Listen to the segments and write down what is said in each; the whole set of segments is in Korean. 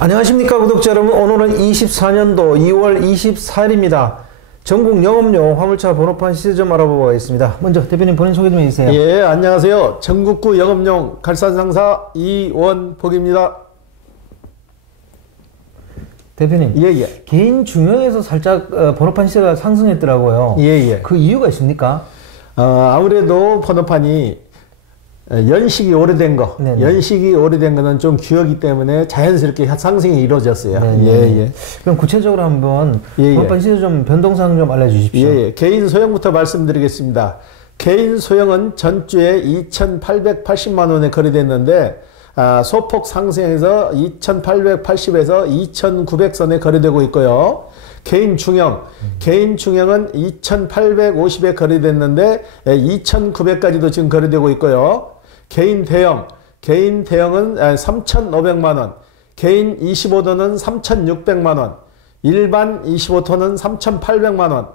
안녕하십니까 구독자 여러분. 오늘은 24년도 2월 24일입니다. 전국 영업용 화물차 번호판 시세 좀 알아보고 있습니다. 먼저 대표님 본인 소개 좀 해주세요. 예, 안녕하세요. 전국구 영업용 갈산상사 이원복입니다. 대표님, 예. 개인 중형에서 살짝 번호판 시세가 상승했더라고요. 예. 그 이유가 있습니까? 아무래도 번호판이 연식이 오래된 거, 네네. 연식이 오래된 거는 좀 귀하기 때문에 자연스럽게 상승이 이루어졌어요. 예. 그럼 구체적으로 한번 예. 번호판 시세 좀 변동사항 좀 알려주십시오. 예. 개인 소형부터 말씀드리겠습니다. 개인 소형은 전주에 2,880만 원에 거래됐는데 소폭 상승해서 2,880에서 2,900선에 거래되고 있고요. 개인 중형은 2,850에 거래됐는데 2,900까지도 지금 거래되고 있고요. 개인 대형은 3,500만 원, 개인 25톤은 3,600만 원, 일반 25톤은 3,800만 원,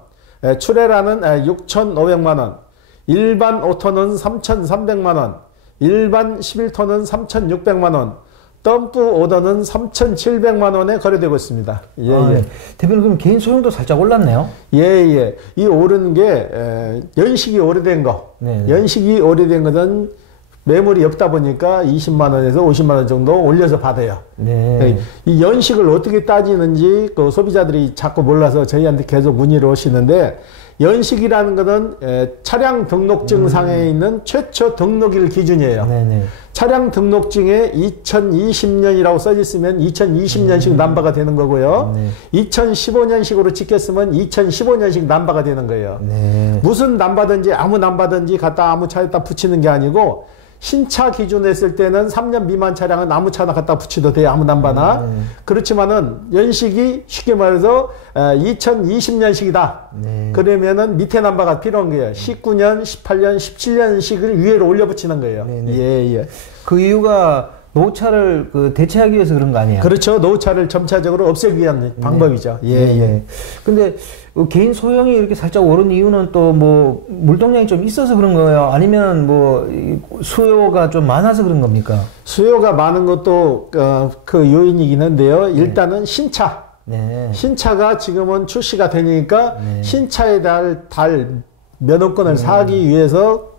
출애라는 6,500만 원, 일반 5톤은 3,300만 원, 일반 11톤은 3,600만 원, 덤프 오더는 3,700만 원에 거래되고 있습니다. 예. 대표님, 그럼 개인 소형도 살짝 올랐네요? 예. 이 오른 게 연식이 오래된 거. 네. 연식이 오래된 것은 매물이 없다 보니까 20만 원에서 50만 원 정도 올려서 받아요. 네. 이 연식을 어떻게 따지는지 그 소비자들이 자꾸 몰라서 저희한테 계속 문의를 오시는데, 연식이라는 것은 차량 등록증 상에 있는 최초 등록일 기준이에요. 네네. 차량 등록증에 2020년이라고 써있으면 2020년식 남바가 되는 거고요. 2015년식으로 찍혔으면 2015년식 남바가 되는 거예요. 네. 무슨 남바든지 아무 남바든지 갖다 아무 차에다 붙이는 게 아니고, 신차 기준 했을 때는 3년 미만 차량은 아무 차나 갖다 붙여도 돼요. 아무 남바나. 그렇지만은 연식이 쉽게 말해서 2020년식이다. 그러면은 밑에 남바가 필요한 거예요. 19년, 18년, 17년식을 위에로 올려 붙이는 거예요. 예. 그 이유가 노후차를 대체하기 위해서 그런 거 아니에요? 그렇죠. 노후차를 점차적으로 없애기 위한 방법이죠. 예. 근데 개인 소형이 이렇게 살짝 오른 이유는 또 뭐 물동량이 좀 있어서 그런 거예요? 아니면 뭐 수요가 좀 많아서 그런 겁니까? 수요가 많은 것도 그 요인이긴 한데요. 일단은 신차. 신차가 지금은 출시가 되니까 신차에 달 면허권을 사기 위해서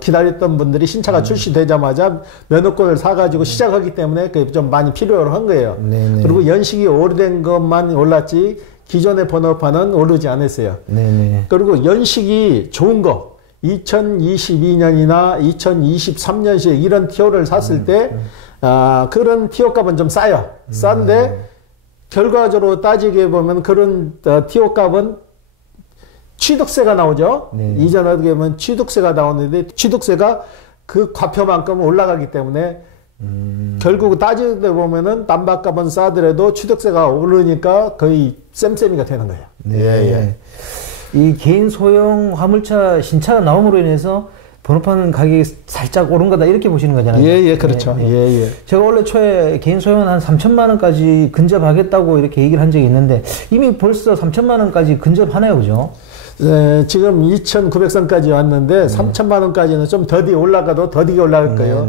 기다렸던 분들이 신차가 출시되자마자 면허권을 사가지고 시작하기 때문에 그게 좀 많이 필요로 한 거예요. 그리고 연식이 오래된 것만 올랐지 기존의 번호판은 오르지 않았어요. 그리고 연식이 좋은 거 2022년이나 2023년식 이런 티오를 샀을 때 그런 티오 값은 좀 싸요. 싼데 결과적으로 따지게 보면 그런 티오 값은 취득세가 나오죠. 이전 어떻게 보면 취득세가 나오는데 취득세가 그 과표만큼 올라가기 때문에 결국 따지다 보면은 남바값은 싸더라도 취득세가 오르니까 거의 쌤쌤이가 되는 거예요. 예. 이 개인 소형 화물차 신차가 나옴으로 인해서 번호판 가격이 살짝 오른 거다 이렇게 보시는 거잖아요. 예, 그렇죠. 예. 제가 원래 초에 개인 소형은 한 3천만 원까지 근접하겠다고 이렇게 얘기를 한 적이 있는데 이미 벌써 3천만 원까지 근접하네요, 그죠? 지금 2,900선까지 왔는데 3천만 원까지는 좀 더디 올라가도 더디게 올라갈 거예요.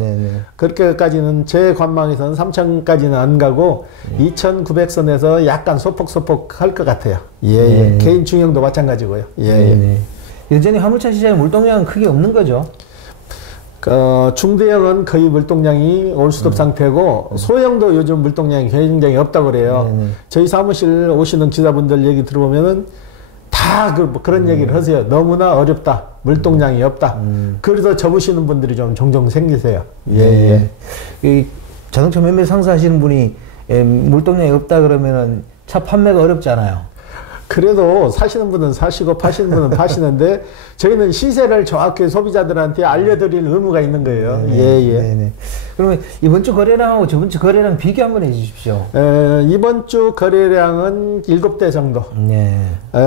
그렇게까지는 제 관망에서는 3천까지는 안 가고 2,900선에서 약간 소폭 할 것 같아요. 예. 개인 중형도 마찬가지고요. 여전히 화물차 시장에 물동량은 크게 없는 거죠? 중대형은 거의 물동량이 올수업 상태고 소형도 요즘 물동량이 굉장히 없다고 그래요. 저희 사무실 오시는 기자분들 얘기 들어보면은 다 그런 얘기를 하세요. 너무나 어렵다. 물동량이 없다. 그래서 접으시는 분들이 좀 종종 생기세요. 이 자동차 매매 상사 하시는 분이 물동량이 없다 그러면은 차 판매가 어렵잖아요. 그래도 사시는 분은 사시고 파시는 분은 파시는데 저희는 시세를 정확히 소비자들한테 알려드릴 의무가 있는 거예요. 그러면 이번 주 거래량하고 저번 주 거래량 비교 한번 해주십시오. 이번 주 거래량은 7대 정도.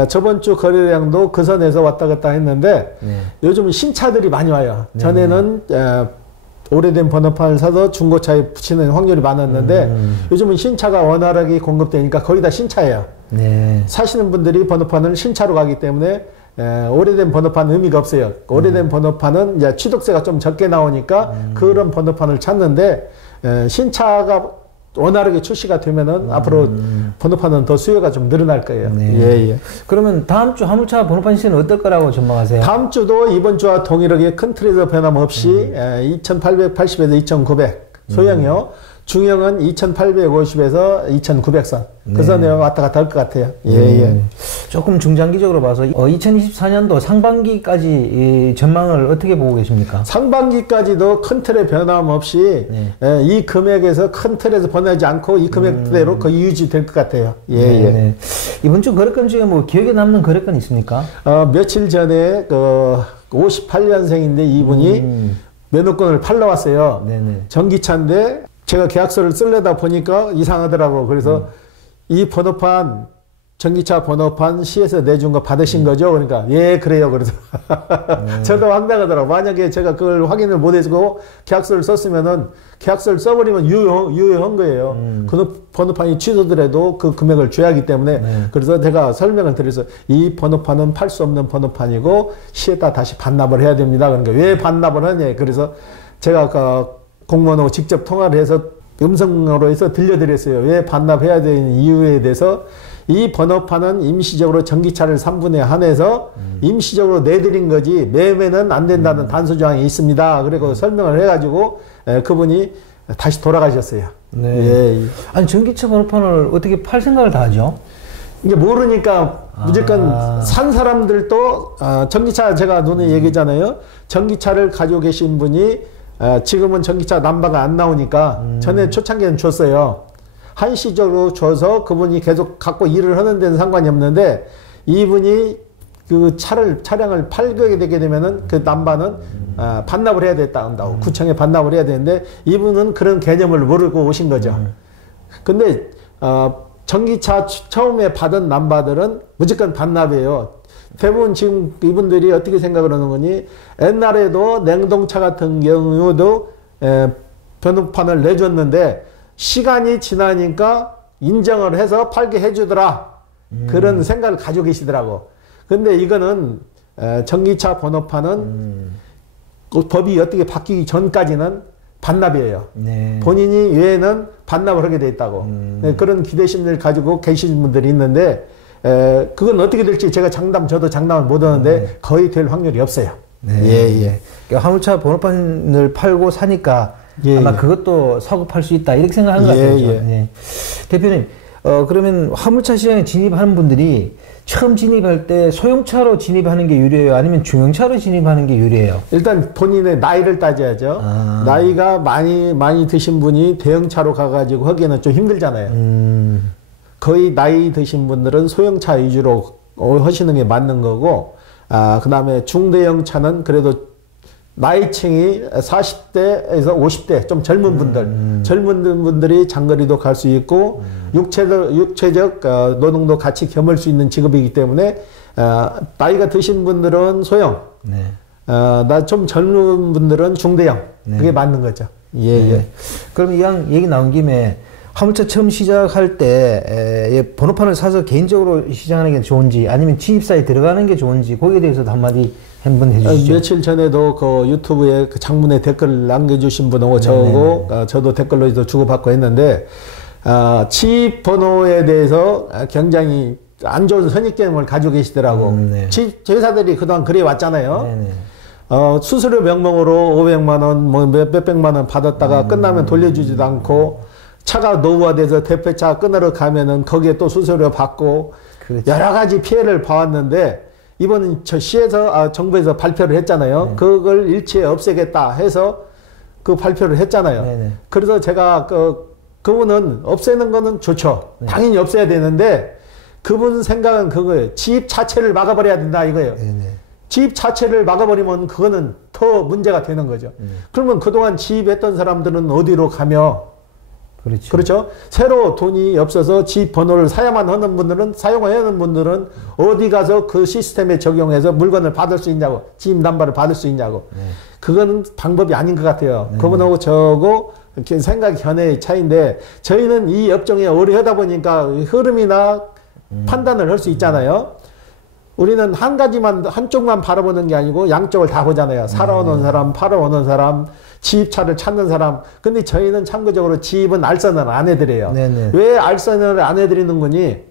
저번 주 거래량도 그 선에서 왔다 갔다 했는데 요즘은 신차들이 많이 와요. 전에는 오래된 번호판을 사서 중고차에 붙이는 확률이 많았는데 요즘은 신차가 원활하게 공급되니까 거의 다 신차예요. 사시는 분들이 번호판을 신차로 가기 때문에 오래된 번호판 의미가 없어요. 오래된 번호판은 이제 취득세가 좀 적게 나오니까 그런 번호판을 찾는데 신차가 원활하게 출시가 되면은 앞으로 번호판은 더 수요가 좀 늘어날 거예요. 네. 예, 예. 그러면 다음 주 화물차 번호판 시세는 어떨 거라고 전망하세요? 다음 주도 이번 주와 동일하게 큰 틀에서 변함없이 2880에서 2900 소형이요. 중형은 2850에서 2900선. 그 선에 왔다 갔다 할 것 같아요. 예, 예. 조금 중장기적으로 봐서 2024년도 상반기까지 전망을 어떻게 보고 계십니까? 상반기까지도 큰 틀의 변함없이 이 금액에서 큰 틀에서 벗어나지 않고 이 금액대로 거의 유지될 것 같아요. 예, 예. 이번 주 거래건 중에 뭐 기억에 남는 거래건 있습니까? 며칠 전에 그 58년생인데 이분이 면허권을 팔러 왔어요. 네네. 전기차인데 제가 계약서를 쓰려다 보니까 이상하더라고. 그래서 이 번호판, 전기차 번호판 시에서 내준 거 받으신 거죠? 그러니까, 예, 그래요. 그래서. 저도 황당하더라고. 만약에 제가 그걸 확인을 못 해주고 계약서를 썼으면은 계약서를 써버리면 유효한 거예요. 그 번호판이 취소더라도 그 금액을 줘야 하기 때문에. 그래서 제가 설명을 드려서 이 번호판은 팔 수 없는 번호판이고 시에다 다시 반납을 해야 됩니다. 그러니까 왜 반납을 하냐. 그래서 제가 그 공무원하고 직접 통화를 해서 음성으로 해서 들려드렸어요. 왜 반납해야 되는 이유에 대해서 이 번호판은 임시적으로 전기차를 3분에 한해서 임시적으로 내드린 거지 매매는 안 된다는 단서조항이 있습니다. 그리고 설명을 해가지고 그분이 다시 돌아가셨어요. 네. 예. 아니 전기차 번호판을 어떻게 팔 생각을 다 하죠? 이게 모르니까 무조건 산 사람들도 전기차 제가 눈에 얘기잖아요. 전기차를 가지고 계신 분이 지금은 전기차 넘버가 안 나오니까 전에 초창기에는 줬어요. 한시적으로 줘서 그분이 계속 갖고 일을 하는 데는 상관이 없는데 이분이 그 차량을 팔게 되게 되면은 그 넘버는 반납을 해야 된다고 구청에 반납을 해야 되는데 이분은 그런 개념을 모르고 오신 거죠. 근데 전기차 처음에 받은 넘버들은 무조건 반납이에요. 대부분 지금 이분들이 어떻게 생각을 하는 거니 옛날에도 냉동차 같은 경우도 번호판을 내줬는데 시간이 지나니까 인정을 해서 팔게 해주더라. 그런 생각을 가지고 계시더라고. 근데 이거는 전기차 번호판은 법이 어떻게 바뀌기 전까지는 반납이에요. 네. 본인이 외에는 반납을 하게 돼 있다고. 그런 기대심을 가지고 계시는 분들이 있는데 그건 어떻게 될지 제가 저도 장담을 못 하는데 거의 될 확률이 없어요. 네. 예, 예. 그러니까 화물차 번호판을 팔고 사니까 아마 그것도 사고 팔 수 있다 이렇게 생각하는 것 같아요. 예. 대표님, 그러면 화물차 시장에 진입하는 분들이 처음 진입할 때 소형차로 진입하는 게 유리해요? 아니면 중형차로 진입하는 게 유리해요? 일단 본인의 나이를 따져야죠. 나이가 많이 드신 분이 대형차로 가가지고 하기에는 좀 힘들잖아요. 거의 나이 드신 분들은 소형차 위주로 하시는 게 맞는 거고, 그 다음에 중대형 차는 그래도 나이층이 40대에서 50대 좀 젊은 분들이 장거리도 갈 수 있고 육체적 노동도 같이 겸할 수 있는 직업이기 때문에 나이가 드신 분들은 소형, 좀 젊은 분들은 중대형, 그게 맞는 거죠. 예. 그럼 이왕 얘기 나온 김에 화물차 처음 시작할 때 번호판을 사서 개인적으로 시작하는 게 좋은지 아니면 지입사에 들어가는 게 좋은지 거기에 대해서도 한마디 한번 해주시죠. 며칠 전에도 그 유튜브에 그 장문에 댓글 남겨주신 분하고 저하고 저도 댓글로 주고받고 했는데 지입 번호에 대해서 굉장히 안 좋은 선입견을 가지고 계시더라고. 지입 회사들이 그동안 그래 왔잖아요. 수수료 명목으로 500만 원, 뭐 몇백만 원 받았다가 끝나면 돌려주지도 않고 차가 노후화돼서 대표차 끊으러 가면은 거기에 또 수수료 받고 그렇죠. 여러 가지 피해를 봐왔는데 이번은 저 시에서 정부에서 발표를 했잖아요. 그걸 일체 없애겠다 해서 그 발표를 했잖아요. 그래서 제가 그분은 없애는 거는 좋죠. 당연히 없애야 되는데 그분 생각은 그거예요. 지입 자체를 막아버려야 된다 이거예요. 지입 자체를 막아버리면 그거는 더 문제가 되는 거죠. 그러면 그동안 지입했던 사람들은 어디로 가며 그렇죠. 새로 돈이 없어서 지입 번호를 사야만 하는 분들은, 사용해야 하는 분들은 어디 가서 그 시스템에 적용해서 물건을 받을 수 있냐고, 지입 넘버를 받을 수 있냐고. 그거는 방법이 아닌 것 같아요. 그분하고 저하고 이렇게 생각 견해의 차이인데, 저희는 이 업종에 오래 하다 보니까 흐름이나 판단을 할 수 있잖아요. 우리는 한쪽만 바라보는 게 아니고 양쪽을 다 보잖아요. 사러 오는 사람, 팔러 오는 사람, 지입차를 찾는 사람. 근데 저희는 참고적으로 지입은 알선을 안 해드려요. 네네. 왜 알선을 안 해드리는 거니?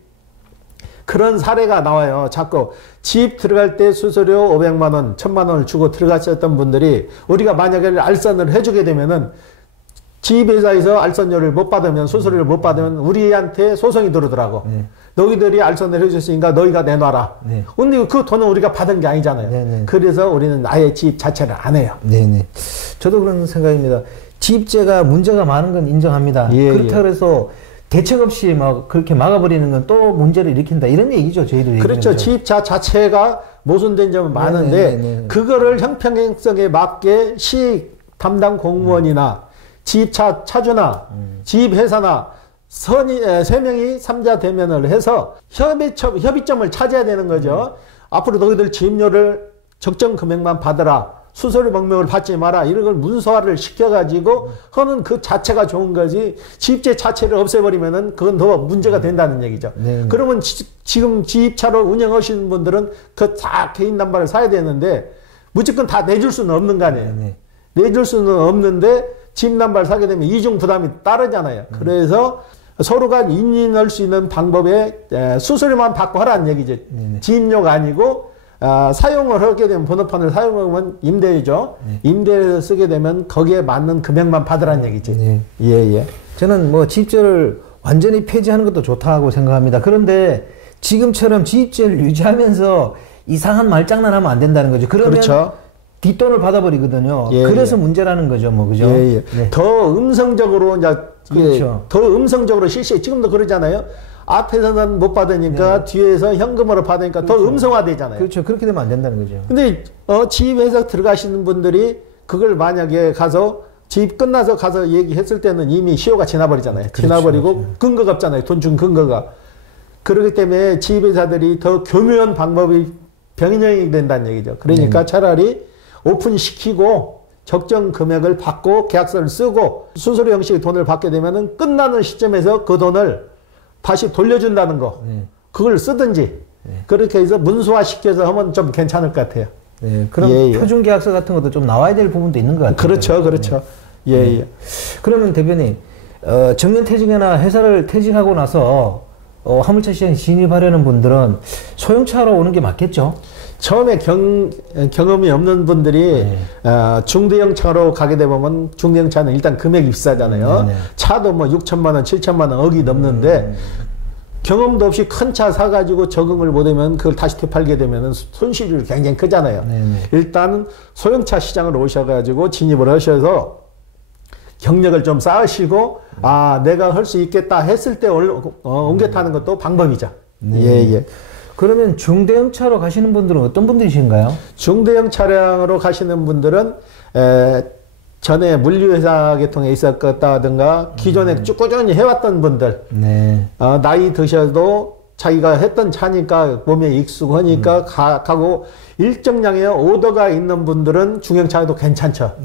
그런 사례가 나와요. 자꾸 지입 들어갈 때 수수료 500만 원, 1000만 원을 주고 들어가셨던 분들이 우리가 만약에 알선을 해주게 되면은 지입회사에서 알선료를 못 받으면, 수수료를 못 받으면 우리한테 소송이 들어오더라고. 너희들이 알선을 해줬으니까 너희가 내놔라. 근데 그 돈은 우리가 받은 게 아니잖아요. 그래서 우리는 아예 지입 자체를 안 해요. 네네. 저도 그런 생각입니다. 지입제가 문제가 많은 건 인정합니다. 그렇다고 해서 대책 없이 막 그렇게 막아버리는 건 또 문제를 일으킨다, 이런 얘기죠, 저희들이. 그렇죠. 지입차 자체가 모순된 점은 많은데 그거를 형평성에 맞게 시 담당 공무원이나 지입차 차주나 지입회사나 세 명이 3자 대면을 해서 협의점을 찾아야 되는 거죠. 앞으로 너희들 지입료를 적정 금액만 받으라, 수수료 명목을 받지 마라, 이런 걸 문서화를 시켜가지고 하는 그 자체가 좋은 거지, 지입제 자체를 없애버리면은 그건 더 문제가 된다는 얘기죠. 그러면 지금 지입차로 운영하시는 분들은 그 다 개인 남발을 사야 되는데 무조건 다 내줄 수는 없는 거 아니에요. 내줄 수는 없는데 지입 남발 사게 되면 이중 부담이 따르잖아요. 그래서 서로가 인인할 수 있는 방법에 수수료만 받고 하라는 얘기죠. 지입료가 아니고 사용을 하게 되면, 번호판을 사용하면 임대죠. 임대를 쓰게 되면 거기에 맞는 금액만 받으라는 얘기지. 예. 저는 뭐 지입제를 완전히 폐지하는 것도 좋다고 생각합니다. 그런데 지금처럼 지입제를 유지하면서 이상한 말장난하면 안 된다는 거죠. 그러면 그렇죠. 뒷돈을 받아버리거든요. 그래서 문제라는 거죠, 뭐, 그죠? 더 음성적으로, 이제, 그렇죠. 더 음성적으로 지금도 그러잖아요. 앞에서는 못 받으니까 뒤에서 현금으로 받으니까 그렇죠. 더 음성화되잖아요. 그렇죠. 그렇게 되면 안 된다는 거죠. 근데 지입회사 들어가시는 분들이 그걸 만약에 가서 지입 끝나서 가서 얘기했을 때는 이미 시효가 지나버리잖아요. 그렇죠. 지나버리고 근거가 없잖아요. 돈 준 근거가. 그렇기 때문에 지입회사들이 더 교묘한 방법이 병행이 된다는 얘기죠. 그러니까 차라리 오픈시키고 적정 금액을 받고 계약서를 쓰고 수수료 형식의 돈을 받게 되면은 끝나는 시점에서 그 돈을 다시 돌려준다는 거. 그걸 쓰든지. 그렇게 해서 문서화 시켜서 하면 좀 괜찮을 것 같아요. 그럼 표준 계약서 같은 것도 좀 나와야 될 부분도 있는 것 같아요. 그렇죠. 그러면 대표님, 정년퇴직이나 회사를 퇴직하고 나서 화물차 시장에 진입하려는 분들은 소형차로 오는 게 맞겠죠? 처음에 경험이 없는 분들이 중대형 차로 가게 되면 중대형 차는 일단 금액이 비싸잖아요. 차도 뭐 6천만 원, 7천만 원 억이 넘는데 경험도 없이 큰 차 사가지고 적응을 못하면 그걸 다시 되팔게 되면 손실이 굉장히 크잖아요. 일단 소형차 시장으로 오셔가지고 진입을 하셔서 경력을 좀 쌓으시고 내가 할 수 있겠다 했을 때 옮겨 타는 것도 방법이죠. 그러면 중대형 차로 가시는 분들은 어떤 분들이신가요? 중대형 차량으로 가시는 분들은 전에 물류회사 계통에 있었다든가 기존에 쭉 꾸준히 해왔던 분들, 나이 드셔도 자기가 했던 차니까 몸에 익숙하니까 가고 일정량의 오더가 있는 분들은 중형차도 괜찮죠.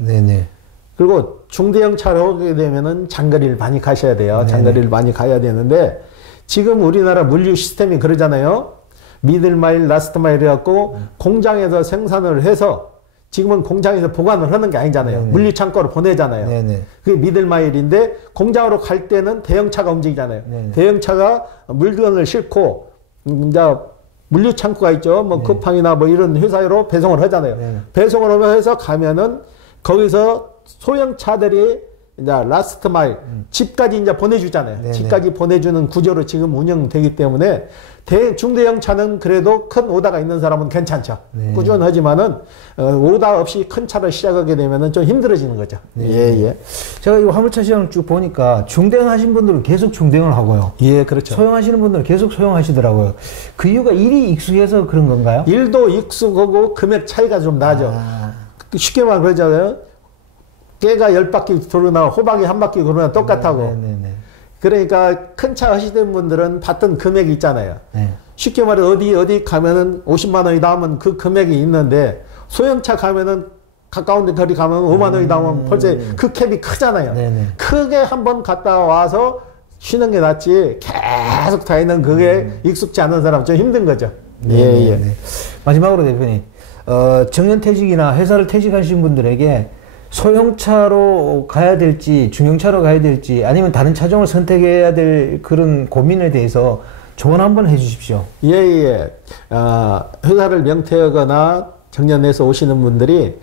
그리고 중대형 차로 오게 되면은 장거리를 많이 가셔야 돼요. 장거리를 많이 가야 되는데 지금 우리나라 물류 시스템이 그러잖아요. 미들마일, 라스트마일 해갖고 공장에서 생산을 해서 지금은 공장에서 보관을 하는 게 아니잖아요. 물류창고로 보내잖아요. 그게 미들마일인데 공장으로 갈 때는 대형차가 움직이잖아요. 대형차가 물건을 싣고 이제 물류창고가 있죠. 뭐 쿠팡이나 뭐 이런 회사로 배송을 하잖아요. 배송을 해서 가면은 거기서 소형차들이 이제 라스트 마일 집까지 이제 보내주잖아요. 집까지 보내주는 구조로 지금 운영되기 때문에 중대형 차는 그래도 큰 오다가 있는 사람은 괜찮죠. 꾸준하지만은 오다 없이 큰 차를 시작하게 되면은 좀 힘들어지는 거죠. 제가 이 화물차 시장을 쭉 보니까 중대형 하신 분들은 계속 중대형을 하고요. 그렇죠. 소형 하시는 분들은 계속 소형 하시더라고요. 그 이유가 일이 익숙해서 그런 건가요? 일도 익숙하고 금액 차이가 좀 나죠. 쉽게 말하면 그러잖아요. 깨가 10바퀴 돌으나 호박이 한 바퀴 돌으나 똑같다고. 그러니까 큰 차 하시는 분들은 받던 금액이 있잖아요. 쉽게 말해 어디 가면은 50만 원이 나오면 그 금액이 있는데 소형차 가면은 가까운 데 거리 가면 5만 원이 나오면 벌써 그 캡이 크잖아요. 크게 한번 갔다 와서 쉬는 게 낫지 계속 다니는 그게 익숙지 않은 사람 좀 힘든 거죠. 마지막으로 대표님, 정년퇴직이나 회사를 퇴직하신 분들에게 소형차로 가야 될지 중형차로 가야 될지 아니면 다른 차종을 선택해야 될 그런 고민에 대해서 조언 한번 해주십시오. 예예. 회사를 명퇴하거나 정년에서 오시는 분들이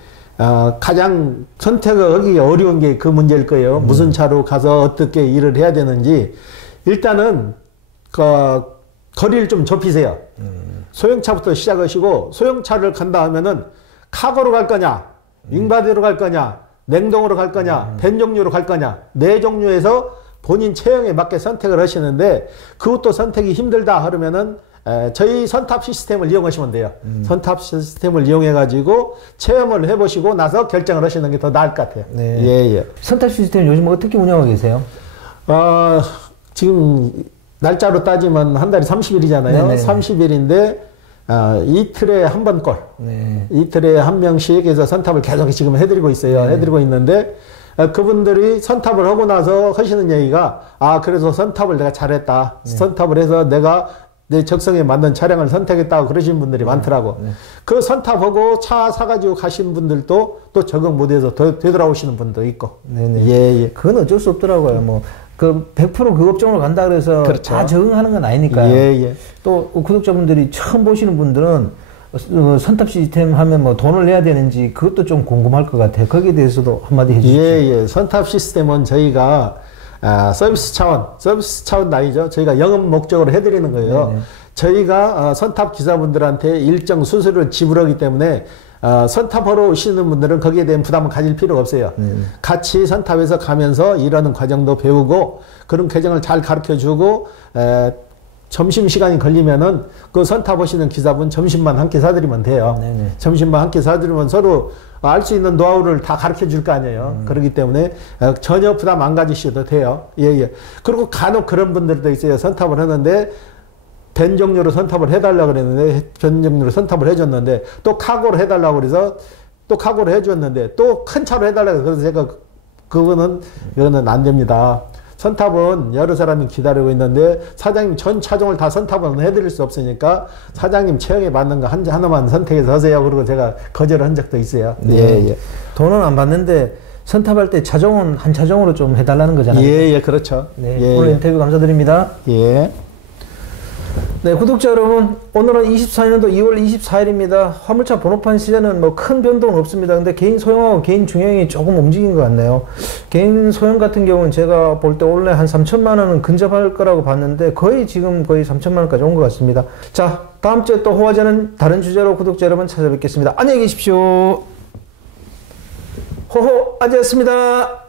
가장 선택하기 어려운 게 그 문제일 거예요. 무슨 차로 가서 어떻게 일을 해야 되는지 일단은 거리를 좀 좁히세요. 소형차부터 시작하시고 소형차를 간다 하면은 카고로 갈 거냐, 윙바디로 갈 거냐, 냉동으로 갈 거냐, 벤 종류로 갈 거냐, 네 종류에서 본인 체형에 맞게 선택을 하시는데 그것도 선택이 힘들다 하면은 저희 선탑 시스템을 이용하시면 돼요. 선탑 시스템을 이용해 가지고 체험을 해보시고 나서 결정을 하시는 게 더 나을 것 같아요. 네. 예. 선탑 시스템 요즘 어떻게 운영하고 계세요? 지금 날짜로 따지면 한 달에 30일이잖아요. 네네. 30일인데 이틀에 한 번 꼴. 네. 이틀에 한 명씩 해서 선탑을 계속 지금 해드리고 있어요. 네. 해드리고 있는데 그분들이 선탑을 하고 나서 하시는 얘기가 그래서 선탑을 내가 잘했다. 네. 선탑을 해서 내가 내 적성에 맞는 차량을 선택했다고 그러신 분들이 많더라고. 네. 그 선탑하고 차 사가지고 가신 분들도 또 적응 못해서 되돌아오시는 분도 있고. 네네. 예. 그건 어쩔 수 없더라고요. 100% 그 업종으로 간다 그래서 그렇죠. 다 적응하는 건 아니니까요. 예. 또 구독자분들이 처음 보시는 분들은 선탑 시스템 하면 돈을 내야 되는지 그것도 좀 궁금할 것 같아요. 거기에 대해서도 한마디 해주시죠. 예. 선탑 시스템은 저희가 서비스 차원 아니죠. 저희가 영업 목적으로 해드리는 거예요. 네네. 저희가 선탑 기사분들한테 일정 수수료를 지불하기 때문에 선탑하러 오시는 분들은 거기에 대한 부담을 가질 필요가 없어요. 같이 선탑에서 가면서 일하는 과정도 배우고 그런 과정을 잘 가르쳐주고 점심시간이 걸리면은 그 선탑 오시는 기사분 점심만 함께 사드리면 돼요. 네네. 점심만 함께 사드리면 서로 알 수 있는 노하우를 다 가르쳐 줄 거 아니에요. 그렇기 때문에 전혀 부담 안 가지셔도 돼요. 예. 그리고 간혹 그런 분들도 있어요. 선탑을 하는데 벤 종류로 선탑을 해달라고 그랬는데 벤 종류로 선탑을 해줬는데 또 카고로 해달라고 그래서 또 카고로 해줬는데 또 큰 차로 해달라고 그래서 제가 이거는 안 됩니다. 선탑은 여러 사람이 기다리고 있는데 사장님 전 차종을 다 선탑은 해드릴 수 없으니까 사장님 체형에 맞는 거 하나만 선택해서 하세요. 그리고 제가 거절한 적도 있어요. 네. 예. 돈은 안 받는데 선탑할 때 차종은 한 차종으로 좀 해달라는 거잖아요. 예, 그렇죠. 네, 오늘 인터뷰 감사드립니다. 예. 네, 구독자 여러분, 오늘은 24년도 2월 24일입니다. 화물차 번호판 시세는 큰 변동은 없습니다. 근데 개인 소형하고 개인 중형이 조금 움직인 것 같네요. 개인 소형 같은 경우는 제가 볼 때 원래 한 3천만 원은 근접할 거라고 봤는데 지금 거의 3천만 원까지 온 것 같습니다. 자, 다음 주에 또 호화제는 다른 주제로 구독자 여러분 찾아뵙겠습니다. 안녕히 계십시오. 호호 아재였습니다.